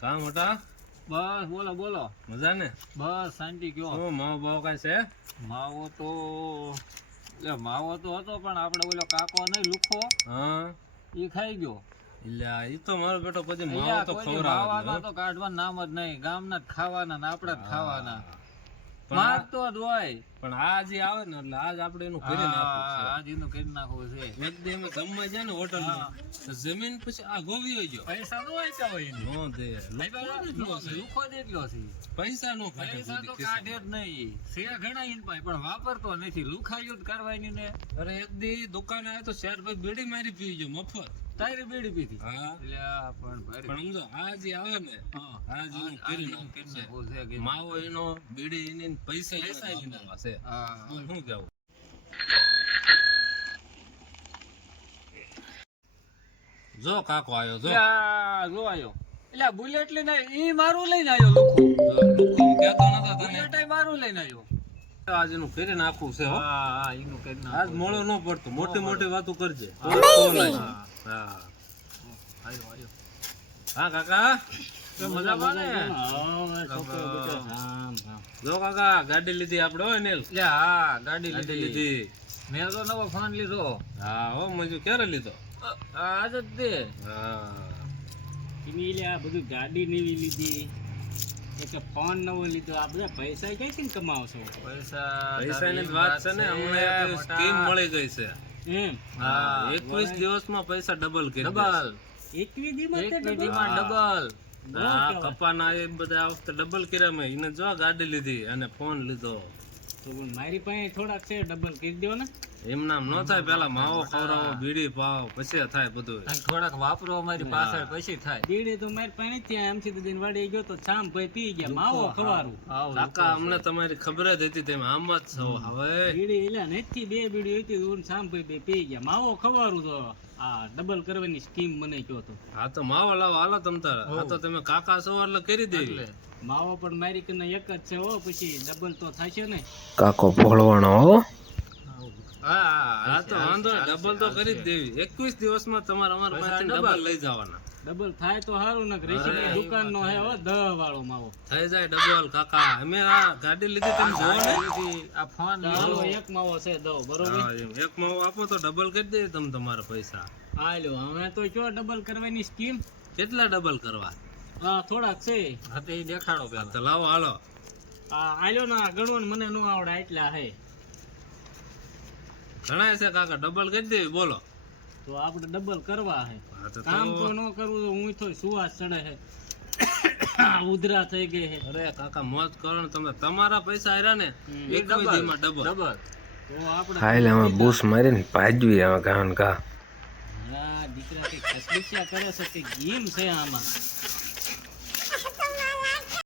કામ હતા બસ બોલો બોલો મજા ને બસ શાંતિ કયો શું માવો બાવો કઈ છે માવો તો માવો તો હતો પણ આપણે ઓલો કાકો નહીં લુખો હા એ ખાઈ ગયો એટલે ઈ તો મારો બેટો પછી માવો અહીંયા તો કોઈ દી ખવડાવે માવાના તો કાઢવાનું નામ જ નહીં ગામના જ ખાવાના ને આપણા જ ખાવાના પણ માગતો જ હોય પણ આ જે આવે ને એટલે આજ આપણે એનું કરી નાખવું આજ એનું કરી નાખવું છે છે એક દી અમે જમવા જાય ને હોટલ તો જમીન પછી આ ગોવી હોય ગયો પૈસા નો આપ્યા હોય એને. નો દે લુખો જ એટલો છે પૈસા નો કાઢે પૈસા તો બધી કાઢે જ નહીં છે ઘણા એન પાસે પણ વાપરતો નથી લુખાયું જ કરવાની ને અરે એક દી દુકાને આવ્યો તો શેર ભાઈ બીડી મારી પી ગયો મફત તારી બીડી પીધી હા એટલે આ પણ પણ સમજો આ જે આવે ને આ જે એનું કરી નાખવું છે માવો એનો બીડી એની ને પૈસા એના વાપરવા છે બોલ શું કેવું જો કાકો આવ્યો જો જો આયો એટલે બુલેટ લઈને આવ્યો ઈ મારું લઈને આવ્યો લુખો લુખો કહેતો નતો તને બુલેટ મારું લઈને આવ્યો આજ એનું કરી નાખવું છે હો હા એનું કરી નાખ આજ મોળો ન પડતો મોટી મોટી વાતો કરજે હા આયો હા કાકા મજામાં ને જો કાકા ગાડી લીધી આપણે હોય ને લે હા ગાડી ગાડી લીધી લીધી મેં તો નવો ફોન લીધો હા હો મજુ ક્યારે લીધો આજ જ દે હા આ બધું ગાડી નવી લીધી એક ફોન નવો લીધો આ બધા પૈસા ક્યાંથી કમાવશો પૈસાની જ વાત છે ને હમણાં એક સ્કીમ મળી ગઈ છે એમ હા 21 દિવસમાં પૈસા ડબલ કરી ડબલ 21 દીમાં એક પેટીમાં ડબલ હા કપાના એ બધા આ વખતે ડબલ કર્યા મેં એને જો ગાડી લીધી અને ફોન લીધો તો પણ મારી પાસે થોડાક છે ડબલ કરી દો ને એમ નામ ન થાય પેલા માવો ખવડાવો બીડી પાવ પછી થાય બધું થોડાક વાપરો અમારી પાછળ પછી થાય બીડી તો મારી પાસે ત્યાં એમથી તો દિન વાડી ગયો તો શામ ભાઈ પી ગયા માવો ખવારું કાકા અમને તમારી ખબર જ હતી તમે આમ જ છો હવે બીડી એલા નથી બે બીડી હતી તો શામ ભાઈ બે પી ગયા માવો ખવારું તો આ ડબલ કરવાની સ્કીમ મને કયો તો હા તો માવો લાવો હાલો તમ તારે આ તો તમે કાકા છો એટલે કરી દેવી માવો પણ મારી કને એક જ છે હો પછી ડબલ તો થશે ને કાકો ભોળવાનો હો હા તો વાંધો નહીં ડબલ તો કરી જ દેવી 21 દિવસમાં તમારે અમારા પાસે ડબલ લઈ જવાના ડબલ થાય તો સારું ને રેશમી દુકાન નો હે હો 10 વાળો માવો થઈ જાય ડબલ કાકા અમે આ ગાડી લીધી તમે જોવો ને આ ફોન હાલો એક માવો છે દો બરોબર હા, એમ. એક માવો આપો તો ડબલ કરી દે તમે તમારા પૈસા હાલો હવે તો કયો ડબલ કરવાની સ્કીમ કેટલા ડબલ કરવા હા થોડાક છે હા તો એ દેખાડો પેલા તો લાવો હાલો આ આલ્યો ના ગણવો ને મને નો આવડે એટલા હે ઘણા છે કાકા ડબલ કરી દેવી બોલો તો આપણે ડબલ કરવા હે હા તો કામ તો ન કરવું તો હું તો સુવાસ ચડે હે ઉધરા થઈ ગઈ હે અરે કાકા મોજ કરો ને તમે તમારા પૈસા આર્યા ને 21 દીમાં ડબલ ડબલ તો આપણે હા એટલે અમે બૂસ મારીને ભાજવી અમે ઘાન ઘા હા દીકરા કઈ ખસબિસ્યા કરે છે કે ગેમ છે આમાં